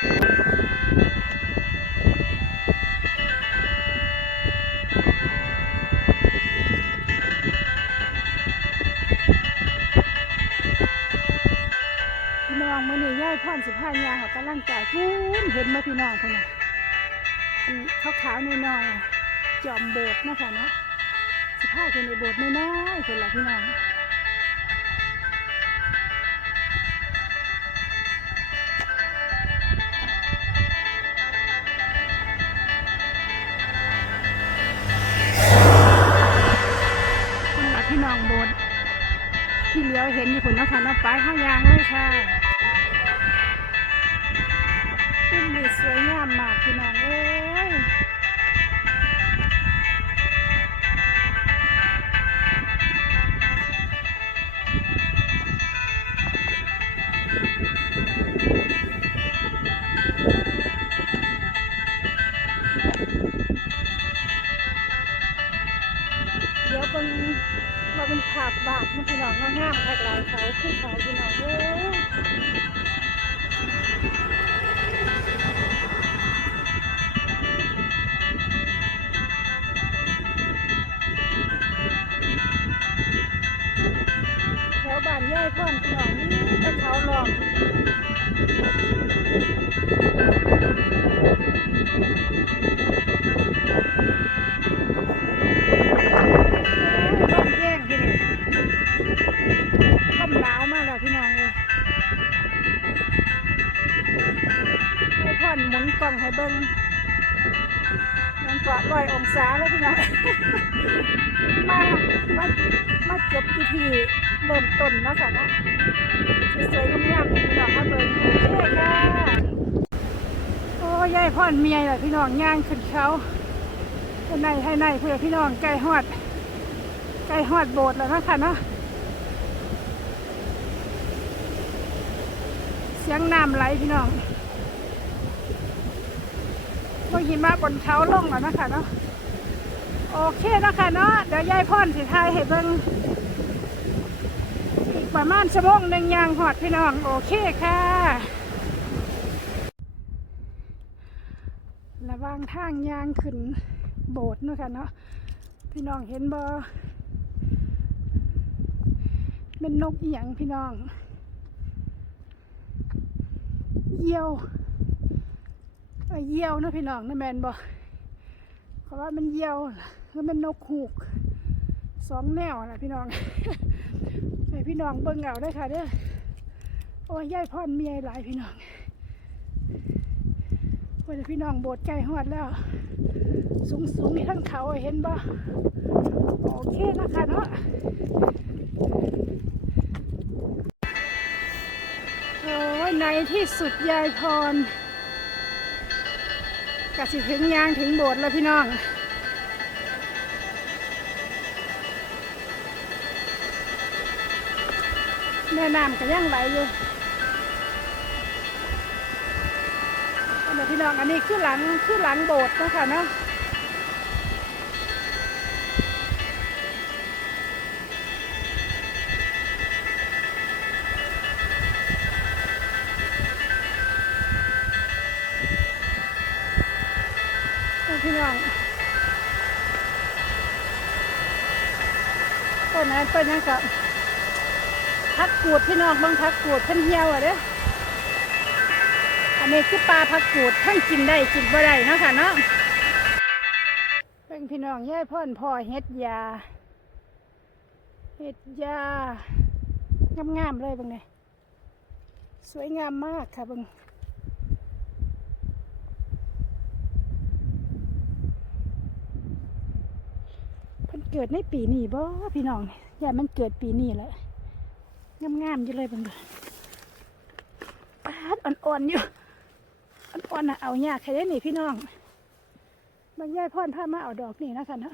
พี่น้องมื่นี้ย่ายพอนสิบห้ายางเขากำลังจ่ายพูนเห็นมาพี่น้องคนน่ะขาวขาวน้อยๆจอมโบดนะคะเนาะสิบห้าคนในโบดน้อยๆคนละพี่น้อง เห็นอยู่คนเนาะคะเนาะไปห้างยางเลยค่ะต้นนี้สวยงามมากพี่น้องเอ้ มันพี่น้องงามๆคักหลายเขาขึ้นเขาพี่น้องเอ้ยแถวบ้านย่ายพ่อนพี่น้องนี่ตะเขาลอม องให้เบิ้งยังเกาะร้อยองศาแล้วพี่น้องมา มา มาจบพิธีเริ่มต้นเนาะค่ะนะสวยๆงามๆพี่น้องมาเบิ้งโอเคค่ะโอ้ยายพ่อนเมียเลยพี่น้องย่างขึ้นเขาให้ในให้ในเพื่อพี่น้องไก่ฮอดไก่ฮอดโบสถ์แล้วนะคะเนาะเสียงน้ำไหลพี่น้อง บางหิมะบนเขาล่องแล้วนะคะเนาะโอเคนะคะเนาะเดี๋ยวยายพ่อนสิทายให้เบิ่งอีกประมาณชั่วโมงหนึ่งยางหอดพี่น้องโอเคค่ะ ระวางทางยางขึ้นโบสถ์นะค่ะเนาะพี่น้องเห็นบ่เป็นนกเอียงพี่น้อง เยี่ยว เยี่ยวนะพี่น้องนะแมนบ่เพราะว่ามันเยี่ยวแล้วมันนกหูกสองแนวนะพี่น้องให้พี่น้องเบิ่งเอาได้ค่ะเด้อโอ้ยยายพรมียายหลายพี่น้องว่าแต่พี่น้องโบดใจหอดแล้ว สูงสูงทั้งเขาเห็นบ่โอเคนะคะเนาะโอ้ยในที่สุดยายพร กะสิถึงยางถึงโบสถ์แล้วพี่น้องแม่น้ำก็ยังไหลอยู่เดี๋ยวพี่น้องอันนี้คือหลังคือหลังโบสถ์นะคะเนาะ ต้นนั้นต้นนั้นกับพักกูดพี่น้องบางพักกูดเพิ่นเหี่ยวอะเด้ออันนี้คือปลาผักกูดทั้งกินได้กินบ่ได้เนาะค่ะเนาะเป็นพี่น้องย่ายพ่อนพ่อเฮ็ดยา เฮ็ดยางามๆเลยบังเนี่ยสวยงามมากค่ะบัง เกิดในปีนี้บ่พี่น้องอย่ามันเกิดปีนี้แหละงามๆอยู่เลยเบังเด้อปาดอ่อนๆอยู่อ่อนๆน่ะเอายากใครได้หนีพี่น้องบางย่ายพ่อนพามาเอาดอกนี่นะคะนะ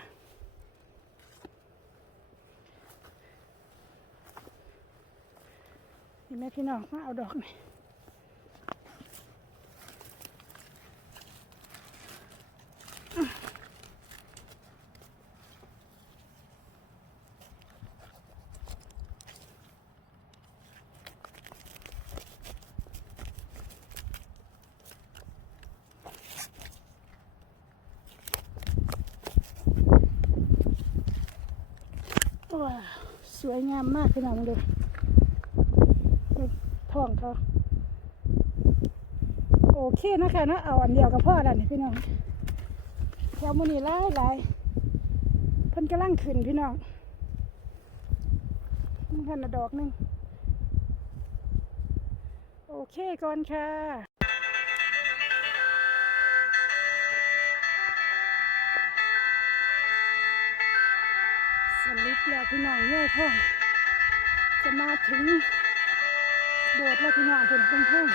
เห็นไหมพี่น้องมาเอาดอกนี่ สวยงามมากพี่น้องดูดูท้องเขาโอเคนะคะเนาะเอาอันเดียวกับพ่อแล้วนี่พี่น้องแถวมือนี่หลายหลายเพิ่นกำลังขึ้นพี่น้องนี่พันนะดอกหนึ่งโอเคก่อนค่ะ แล้วพี่น้องเย่พ่อจะมาถึงโบสถ์แล้วพี่น้องเพิ่นเพิ่งเพ่ง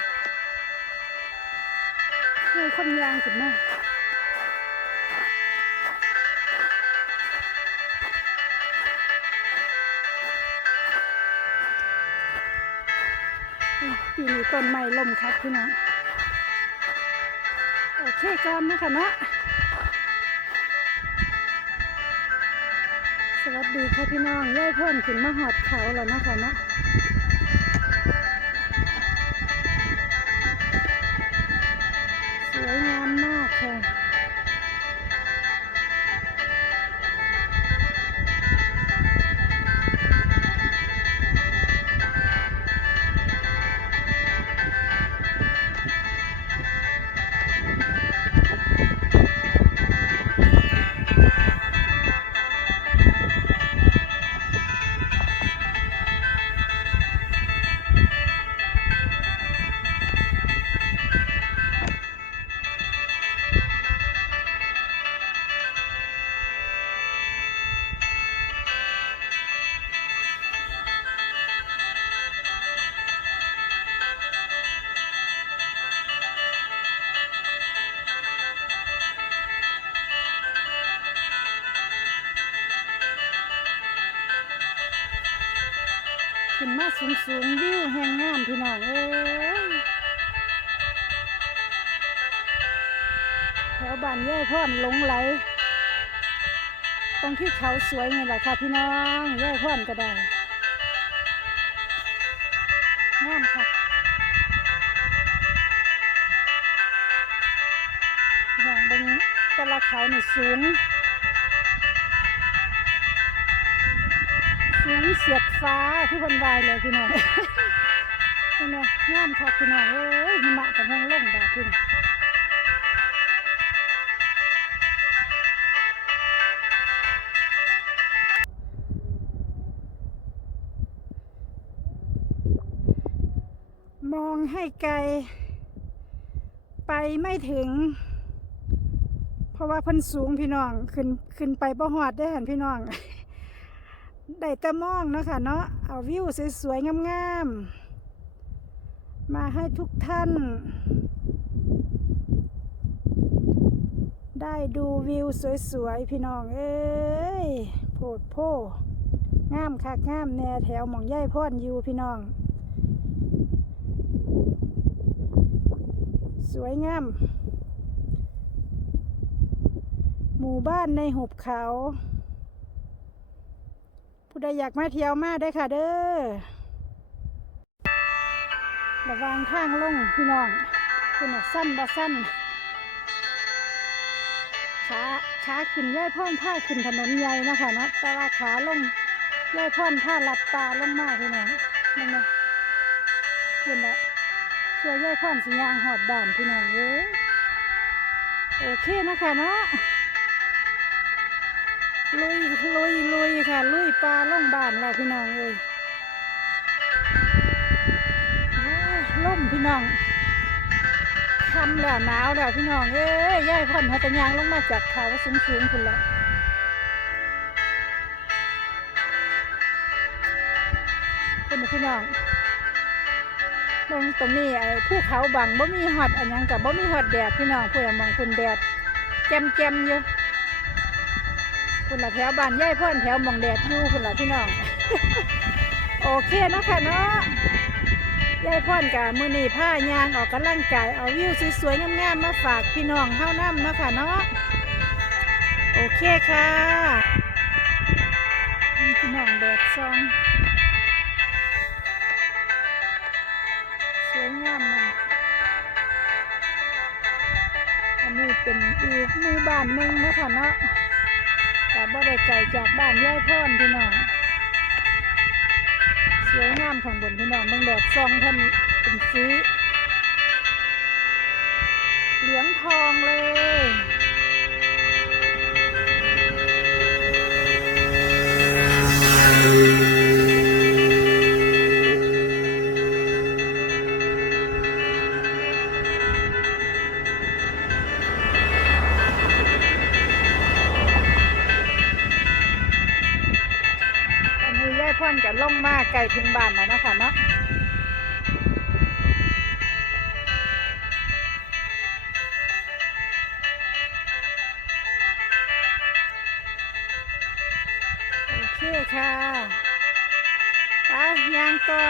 เฮ้ยคนยางขึ้นมาอืมปีนี้ต้นไม้ล่มคักพี่น้องโอเคก่อนนะคะเนาะ วัสดีค่ะพี่น้องย่ายพ่นขึ้นมาหอดเขาแล้วนะคะเนาะ ขึ้นมาสูงสูงวิวแห่งงามพี่น้องเอ้ยแถวบ้านย่ายพ่อนหลงไหล ตรงที่เขาสวยไงล่ะค่ะพี่น้องย่ายพ่อนก็ได้งามค่ะอย่างบงแต่ละเขานี่สูง สูงเสียดฟ้าที่บนวายเลยพี่น้องนี่ไงงามค่ะพี่น้องเอ้ยหิมะกับแห้งลงบาดพี่น้องมองให้ไกล ไปไม่ถึง เพราะว่าพันสูงพี่น้อง ขึ้นขึ้นไปบ่หอดได้อหันพี่น้อง ได้แต่มองเนาะคะเนาะเอาวิวสวยๆงามๆมาให้ทุกท่าน ได้ดูวิวสวยๆพี่น้องเอ้ยโพดโพงามคักงามแน่แถวหมองย่ายพ่อนอยู่พี่น้อง สวยงามหมู่บ้านในหุบเขา ผู้ใดอยากมาเที่ยวมาได้ค่ะเด้อระวางทางลงพี่น้องคุณน่ะสั้นบ่สั้นขาขาขึ้นย่ายพ่อนผ้าขึ้นถนนใหญ่นะคะเนาะแต่ว่าขาลงย่ายพ่อนผ้าลัดป่าลงมากพี่น้องนั่นไงคุณละช่วยย่ายพ่อนสิยางหอดบ้านพี่น้องเอ้ยโอเคนะคะเนาะ ลุยลุยลุยค่ะ ลุยปลาล่องบานเราพี่น้องเอ้ยล่มพี่น้องคำแล้วหนาวแล้วพี่น้องเอ้ยย่ายพ่อนหัตะยางลงมาจากเขาสูงสูงๆคุณละคุณน่ะพี่น้องตรงตรงนี้ไอ้ภูเขาบังบ่มีหอดอันยังกับบ่มีหอดแดดพี่น้องพื่อมองคุณแดดแจ่มแจ่มๆอยู่ คุณละแถวบ้านย่ายพ่อนแถวมองแดดอยู่คุณละพี่น้อง โอเคนะคะเนาะย่ายพ่อนกับมือนีผ้ายางออกกำลังกายเอาวิวสวยๆงามๆมาฝากพี่น้องเท่าน้ำเนาะค่ะเนาะโอเคค่ะพี่น้องแดดซองสวยงามมากอันนี้เป็นอีกหมู่บ้านหนึ่งนะคะเนาะ บ่ได้ไกลจากบ้านย่ายพ่อนพี่น้องสวยงามข้างบนพี่น้องเมืองแดดซองเพิ่นเป็นสีเหลืองทองเลย งมากไกลถึงบ้านแล้วนะคะเนาะโอเคค่ะไปยางต่อ